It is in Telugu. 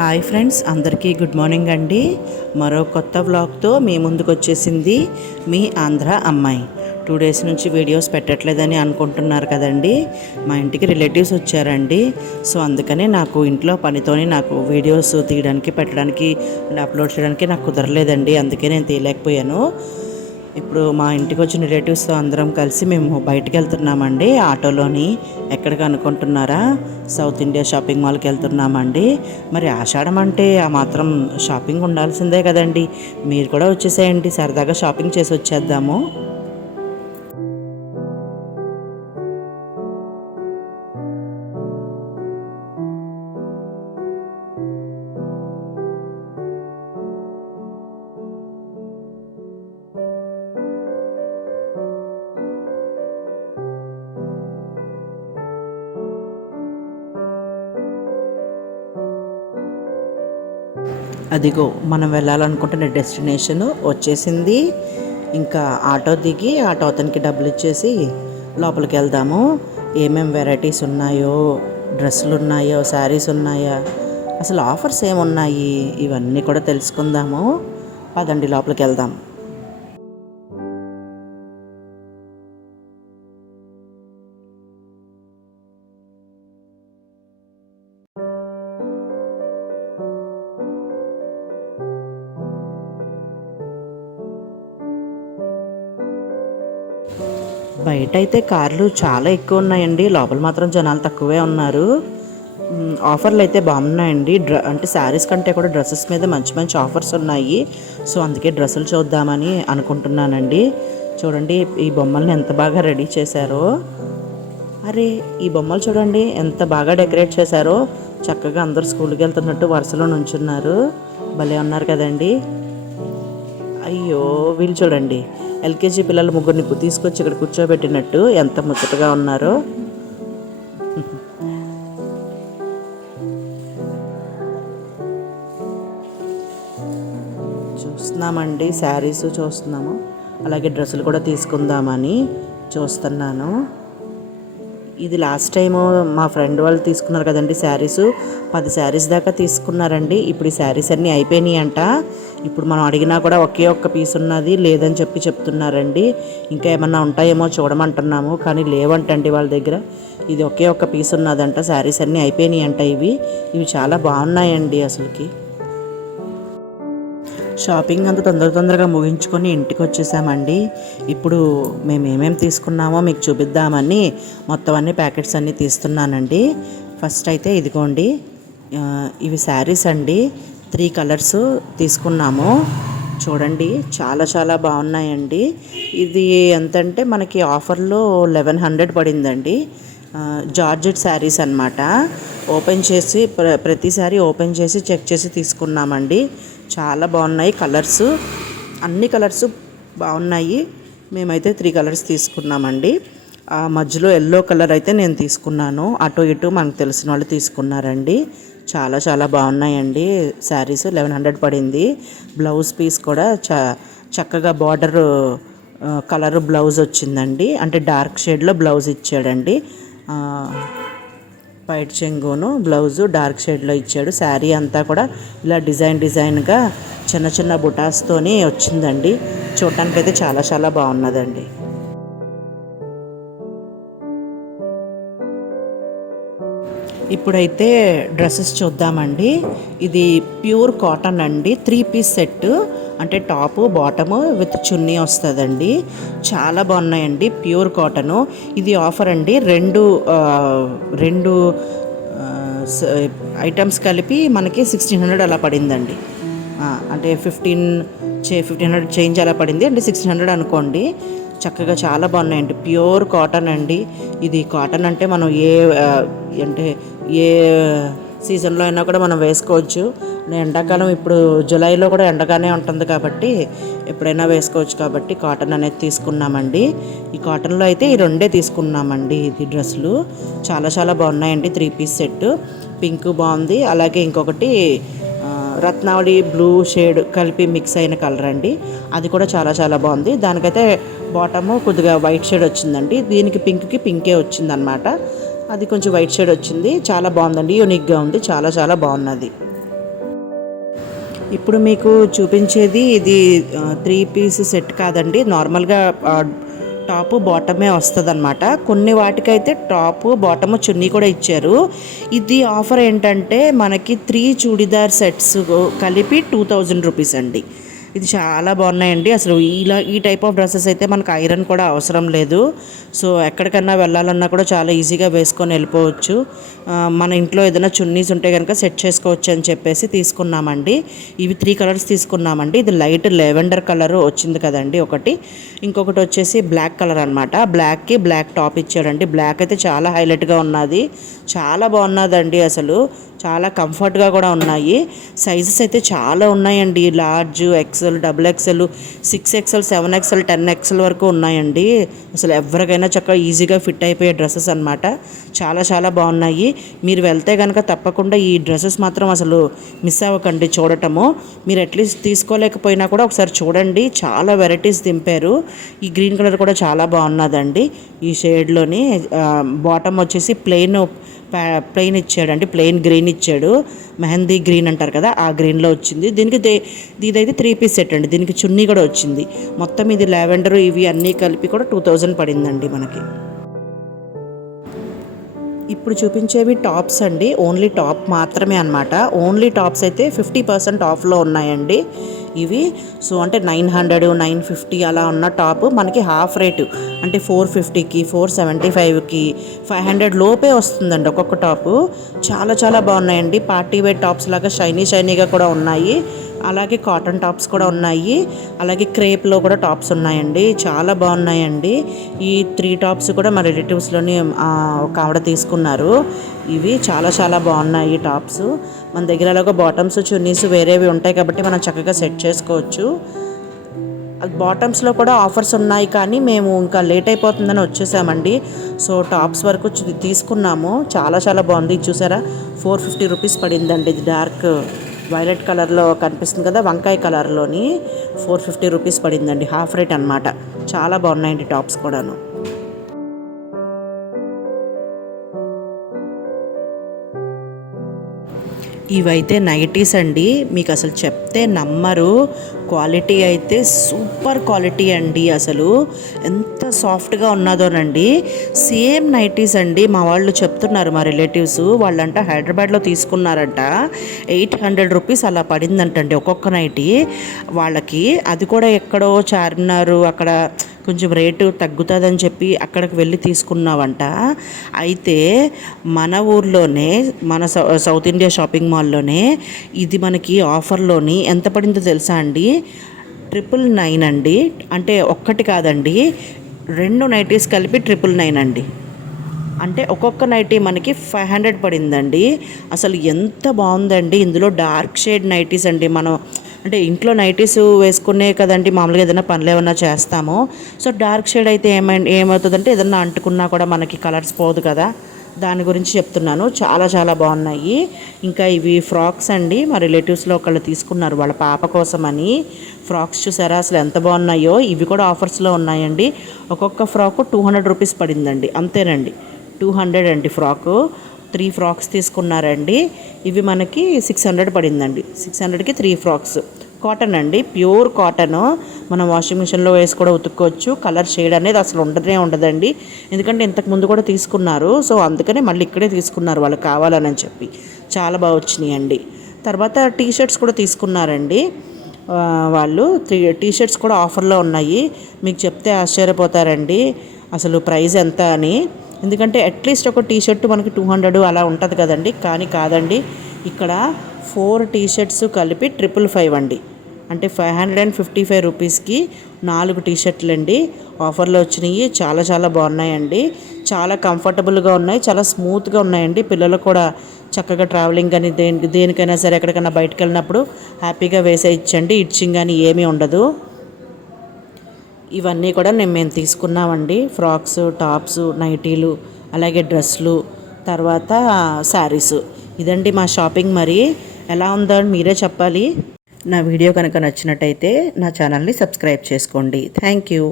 హాయ్ ఫ్రెండ్స్, అందరికీ గుడ్ మార్నింగ్ అండి. మరో కొత్త వ్లాగ్తో మీ ముందుకు వచ్చేసింది మీ ఆంధ్ర అమ్మాయి. 2 డేస్ నుంచి వీడియోస్ పెట్టట్లేదని అనుకుంటున్నారు కదండి. మా ఇంటికి రిలేటివ్స్ వచ్చారండి. సో అందుకనే నాకు ఇంట్లో పనితోని నాకు వీడియోస్ తీయడానికి, పెట్టడానికి, అప్లోడ్ చేయడానికి నాకు కుదరలేదండి. అందుకే నేను తీయలేకపోయాను. ఇప్పుడు మా ఇంటికి వచ్చిన రిలేటివ్స్తో అందరం కలిసి మేము బయటికి వెళ్తున్నామండి ఆటోలోని. ఎక్కడికి అనుకుంటున్నారా? సౌత్ ఇండియా షాపింగ్ మాల్కి వెళ్తున్నామండి. మరి ఆషాఢం అంటే ఆ మాత్రం షాపింగ్ ఉండాల్సిందే కదండి. మీరు కూడా వచ్చేసేయండి, సరదాగా షాపింగ్ చేసి వచ్చేద్దాము. అదిగో మనం వెళ్ళాలనుకుంటున్న డెస్టినేషన్ వచ్చేసింది. ఇంకా ఆటో దిగి ఆటో అతనికి డబ్బులు ఇచ్చేసి లోపలికి వెళ్దాము. ఏమేమి వెరైటీస్ ఉన్నాయో, డ్రెస్సులు ఉన్నాయో, శారీస్ ఉన్నాయా, అసలు ఆఫర్స్ ఏమున్నాయి, ఇవన్నీ కూడా తెలుసుకుందాము. పదండి లోపలికి వెళ్దాం. బయట అయితే కార్లు చాలా ఎక్కువ ఉన్నాయండి, లోపల మాత్రం జనాలు తక్కువే ఉన్నారు. ఆఫర్లు అయితే బాగున్నాయండి. అంటే శారీస్ కంటే కూడా డ్రెస్సెస్ మీద మంచి మంచి ఆఫర్స్ ఉన్నాయి. సో అందుకే డ్రెస్సులు చూద్దామని అనుకుంటున్నానండి. చూడండి ఈ బొమ్మల్ని ఎంత బాగా రెడీ చేశారో. అరే, ఈ బొమ్మలు చూడండి ఎంత బాగా డెకరేట్ చేశారో. చక్కగా అందరూ స్కూల్కి వెళ్తున్నట్టు వరుసలో నుంచున్నారు. భలే ఉన్నారు కదండి. అయ్యో, వీళ్ళు చూడండి ఎల్కేజీ పిల్లలు ముగ్గురిని తీసుకొచ్చి ఇక్కడ కూర్చోబెట్టినట్టు ఎంత ముచ్చటగా ఉన్నారో. చూస్తున్నామండి, శారీస్ చూస్తున్నాము, అలాగే డ్రెస్సులు కూడా తీసుకుందామని చూస్తున్నాను. ఇది లాస్ట్ టైము మా ఫ్రెండ్ వాళ్ళు తీసుకున్నారు కదండి శారీస్, 10 శారీస్ దాకా తీసుకున్నారండి. ఇప్పుడు ఈ శారీస్ అన్నీ అయిపోయినాయి అంట. ఇప్పుడు మనం అడిగినా కూడా ఒకే ఒక్క పీస్ ఉన్నది లేదని చెప్తున్నారండి. ఇంకా ఏమన్నా ఉంటాయేమో చూడమంటున్నాము, కానీ లేవంటండి వాళ్ళ దగ్గర. ఇది ఒకే ఒక్క పీస్ ఉన్నదంట, శారీస్ అన్నీ అయిపోయినాయి అంట. ఇవి చాలా బాగున్నాయండి అసలుకి. షాపింగ్ అంతా తొందరగా ముగించుకొని ఇంటికి వచ్చేసామండి. ఇప్పుడు మేము ఏమేమి తీసుకున్నామో మీకు చూపిద్దామని మొత్తం అన్ని ప్యాకెట్స్ అన్నీ తీస్తున్నానండి. ఫస్ట్ అయితే ఇదిగోండి, ఇవి శారీస్ అండి. 3 కలర్స్ తీసుకున్నాము. చూడండి చాలా చాలా బాగున్నాయండి. ఇది ఎంతంటే మనకి ఆఫర్లో 1100 పడిందండి. జార్జెట్ శారీస్ అన్నమాట. ఓపెన్ చేసి ప్రతిసారి ఓపెన్ చేసి చెక్ చేసి తీసుకున్నామండి. చాలా బాగున్నాయి కలర్స్, అన్ని కలర్స్ బాగున్నాయి. మేమైతే 3 కలర్స్ తీసుకున్నామండి. ఆ మధ్యలో ఎల్లో కలర్ అయితే నేను తీసుకున్నాను. అటు ఇటు మనకు తెలిసిన వాళ్ళు తీసుకున్నారండి. చాలా చాలా బాగున్నాయండి శారీస్. 1100 పడింది. బ్లౌజ్ పీస్ కూడా చక్కగా బార్డర్ కలర్ బ్లౌజ్ వచ్చిందండి. అంటే డార్క్ షేడ్లో బ్లౌజ్ ఇచ్చాడండి. వైట్ చెంగును బ్లౌజు డార్క్ షేడ్లో ఇచ్చాడు. శారీ అంతా కూడా ఇలా డిజైన్గా చిన్న చిన్న బుటాస్తోని వచ్చిందండి. చూడటానికైతే చాలా చాలా బాగున్నదండి. ఇప్పుడైతే డ్రెస్సెస్ చూద్దామండి. ఇది ప్యూర్ కాటన్ అండి. 3 పీస్ సెట్, అంటే టాపు బాటము విత్ చున్నీ వస్తుందండి. చాలా బాగున్నాయండి, ప్యూర్ కాటను. ఇది ఆఫర్ అండి. రెండు ఐటమ్స్ కలిపి మనకి 1600 అలా పడిందండి. అంటే 1500 చేంజ్ అలా పడింది. అంటే 1600 అనుకోండి. చక్కగా చాలా బాగున్నాయండి. ప్యూర్ కాటన్ అండి. ఇది కాటన్ అంటే మనం అంటే ఏ సీజన్లో అయినా కూడా మనం వేసుకోవచ్చు. ఎండాకాలం ఇప్పుడు జూలైలో కూడా ఎండగానే ఉంటుంది కాబట్టి ఎప్పుడైనా వేసుకోవచ్చు. కాబట్టి కాటన్ అనేది తీసుకున్నామండి. ఈ కాటన్లో అయితే ఈ 2 తీసుకున్నామండి. ఇది డ్రెస్సులు చాలా చాలా బాగున్నాయండి. 3 పీస్ సెట్. పింక్ బాగుంది, అలాగే ఇంకొకటి రత్నావళి బ్లూ షేడ్ కలిపి మిక్స్ అయిన కలర్ అండి. అది కూడా చాలా చాలా బాగుంది. దానికైతే బాటము కొద్దిగా వైట్ షేడ్ వచ్చిందండి. దీనికి పింక్కి పింకే వచ్చిందనమాట. అది కొంచెం వైట్ షేడ్ వచ్చింది. చాలా బాగుందండి, యూనిక్గా ఉంది, చాలా చాలా బాగున్నది. ఇప్పుడు మీకు చూపించేది ఇది 3 పీస్ సెట్ కాదండి. నార్మల్గా టాపు బాటమే వస్తుంది అనమాట. కొన్ని వాటికైతే టాపు బాటము చున్నీ కూడా ఇచ్చారు. ఇది ఆఫర్ ఏంటంటే మనకి 3 చూడిదార్ సెట్స్ కలిపి 2000 రూపీస్ అండి. ఇది చాలా బాగున్నాయండి. అసలు ఈ టైప్ ఆఫ్ డ్రెస్సెస్ అయితే మనకు ఐరన్ కూడా అవసరం లేదు. సో ఎక్కడికన్నా వెళ్ళాలన్నా కూడా చాలా ఈజీగా వేసుకొని వెళ్ళిపోవచ్చు. మన ఇంట్లో ఏదైనా చున్నీస్ ఉంటే కనుక సెట్ చేసుకోవచ్చు అని చెప్పేసి తీసుకున్నామండి. ఇవి 3 కలర్స్ తీసుకున్నామండి. ఇది లైట్ లెవెండర్ కలర్ వచ్చింది కదండి ఒకటి, ఇంకొకటి వచ్చేసి బ్లాక్ కలర్ అనమాట. బ్లాక్కి బ్లాక్ టాప్ ఇచ్చాడండి. బ్లాక్ అయితే చాలా హైలైట్గా ఉన్నది, చాలా బాగున్నదండి. అసలు చాలా కంఫర్ట్గా కూడా ఉన్నాయి. సైజెస్ అయితే చాలా ఉన్నాయండి. Large, XL, XXL, 6XL, 7XL, 10XL వరకు ఉన్నాయండి. అసలు ఎవరికైనా చక్కగా ఈజీగా ఫిట్ అయిపోయే డ్రెస్సెస్ అనమాట. చాలా చాలా బాగున్నాయి. మీరు వెళ్తే కనుక తప్పకుండా ఈ డ్రెస్సెస్ మాత్రం అసలు మిస్ అవ్వకండి చూడటము. మీరు అట్లీస్ట్ తీసుకోలేకపోయినా కూడా ఒకసారి చూడండి, చాలా వెరైటీస్ దింపారు. ఈ గ్రీన్ కలర్ కూడా చాలా బాగున్నదండి. ఈ షేడ్లోని బాటమ్ వచ్చేసి ప్లెయిన్ ఇచ్చాడండి. ప్లెయిన్ గ్రీన్ ఇచ్చాడు, మెహందీ గ్రీన్ అంటారు కదా, ఆ గ్రీన్లో వచ్చింది. ఇదైతే 3 పీస్ సెట్ అండి. దీనికి చున్నీ కూడా వచ్చింది. మొత్తం ఇది లావెండర్ ఇవి అన్నీ కలిపి కూడా 2000 పడిందండి మనకి. ఇప్పుడు చూపించేవి టాప్స్ అండి. ఓన్లీ టాప్ మాత్రమే అనమాట. ఓన్లీ టాప్స్ అయితే 50% ఆఫ్లో ఉన్నాయండి ఇవి. సో అంటే 900, 950 అలా ఉన్న టాప్ మనకి హాఫ్ రేటు అంటే 450కి, 475కి, 500 లోపే వస్తుందండి ఒక్కొక్క టాపు. చాలా చాలా బాగున్నాయండి. పార్టీ వేర్ టాప్స్ లాగా షైనీగా కూడా ఉన్నాయి. అలాగే కాటన్ టాప్స్ కూడా ఉన్నాయి. అలాగే క్రేప్లో కూడా టాప్స్ ఉన్నాయండి. చాలా బాగున్నాయండి. ఈ 3 టాప్స్ కూడా మా రిలేటివ్స్లోని ఒక ఆవిడ తీసుకున్నారు. ఇవి చాలా చాలా బాగున్నాయి టాప్స్. మన దగ్గర అలాగే బాటమ్స్, చున్నీస్ వేరేవి ఉంటాయి కాబట్టి మనం చక్కగా సెట్ చేసుకోవచ్చు. బాటమ్స్లో కూడా ఆఫర్స్ ఉన్నాయి, కానీ మేము ఇంకా లేట్ అయిపోతుందని వచ్చేసామండి. సో టాప్స్ వరకు తీసుకున్నాము. చాలా చాలా బాగుంది. చూసారా, 450 రూపీస్ పడిందండి. ఇది డార్క్ వైలెట్ కలర్లో కనిపిస్తుంది కదా, వంకాయ కలర్లోని 450 రూపీస్ పడిందండి. హాఫ్ రేట్ అనమాట. చాలా బాగున్నాయండి టాప్స్ కూడాను. ఇవైతే నైటీస్ అండి. మీకు అసలు చెప్తే నమ్మరు. క్వాలిటీ అయితే సూపర్ క్వాలిటీ అండి. అసలు ఎంత సాఫ్ట్గా ఉన్నదోనండి. సేమ్ నైటీస్ అండి. మా వాళ్ళు చెప్తున్నారు, మా రిలేటివ్స్ వాళ్ళంట హైదరాబాద్లో తీసుకున్నారంట. 800 రూపీస్ అలా పడిందంటండి ఒక్కొక్క నైటీ వాళ్ళకి. అది కూడా ఎక్కడో చార్మినార్ అక్కడ కొంచెం రేటు తగ్గుతుందని చెప్పి అక్కడికి వెళ్ళి తీసుకున్నావంట. అయితే మన ఊర్లోనే, మన సౌత్ ఇండియా షాపింగ్ మాల్లోనే ఇది మనకి ఆఫర్లోని ఎంత పడిందో తెలుసా అండి? 999 అండి. అంటే ఒక్కటి కాదండి, 2 నైటీస్ కలిపి 999 అండి. అంటే ఒక్కొక్క నైటీ మనకి 500 పడిందండి. అసలు ఎంత బాగుందండి. ఇందులో డార్క్ షేడ్ నైటీస్ అండి. మనం అంటే ఇంట్లో నైటీస్ వేసుకునే కదండి మామూలుగా ఏదైనా పనులు ఏమన్నా చేస్తాము. సో డార్క్ షేడ్ అయితే ఏమవుతుందంటే ఏదన్నా అంటుకున్నా కూడా మనకి కలర్స్ పోదు కదా, దాని గురించి చెప్తున్నాను. చాలా చాలా బాగున్నాయి. ఇంకా ఇవి ఫ్రాక్స్ అండి. మా రిలేటివ్స్లో ఒకళ్ళు తీసుకున్నారు వాళ్ళ పాప కోసమని. ఫ్రాక్స్ చూసారా అసలు ఎంత బాగున్నాయో. ఇవి కూడా ఆఫర్స్లో ఉన్నాయండి. ఒక్కొక్క ఫ్రాకు 200 రూపీస్ పడిందండి. అంతేనండి, 200 అండి ఫ్రాకు. 3 ఫ్రాక్స్ తీసుకున్నారండి. ఇవి మనకి 600 పడిందండి. 600కి 3 ఫ్రాక్స్. కాటన్ అండి, ప్యూర్ కాటన్. మనం వాషింగ్ మిషన్లో వేసి కూడా ఉతుక్కోవచ్చు. కలర్ షేడ్ అనేది అసలు ఉండదండి. ఎందుకంటే ఇంతకుముందు కూడా తీసుకున్నారు. సో అందుకనే మళ్ళీ ఇక్కడే తీసుకున్నారు వాళ్ళు కావాలని చెప్పి. చాలా బాగా వచ్చినాయండి. తర్వాత టీషర్ట్స్ కూడా తీసుకున్నారండి వాళ్ళు. 3 టీషర్ట్స్ కూడా ఆఫర్లో ఉన్నాయి. మీకు చెప్తే ఆశ్చర్యపోతారండి అసలు ప్రైస్ ఎంత అని. ఎందుకంటే అట్లీస్ట్ ఒక టీషర్ట్ మనకి 200 అలా ఉంటుంది కదండి. కానీ కాదండి, ఇక్కడ 4 టీషర్ట్స్ కలిపి 555 అండి. అంటే 555 రూపీస్కి 4 టీషర్ట్లు అండి. ఆఫర్లో వచ్చినాయి. చాలా చాలా బాగున్నాయండి. చాలా కంఫర్టబుల్గా ఉన్నాయి, చాలా స్మూత్గా ఉన్నాయండి. పిల్లలు కూడా చక్కగా ట్రావెలింగ్ కానీ దేనికైనా సరే ఎక్కడికైనా బయటకు వెళ్ళినప్పుడు హ్యాపీగా వేసేయచ్చండి. ఇచ్చింగ్ కానీ ఏమీ ఉండదు. ఇవన్నీ కూడా మేము తీసుకున్నామండి. ఫ్రాక్స్, టాప్స్, నైటీలు, అలాగే డ్రెస్లు, తర్వాత శారీస్. ఇదండి మా షాపింగ్. మరి ఎలా ఉందో మీరే చెప్పాలి. నా వీడియో కనుక నచ్చినట్టయితే నా ఛానల్ని సబ్స్క్రైబ్ చేసుకోండి. Thank you.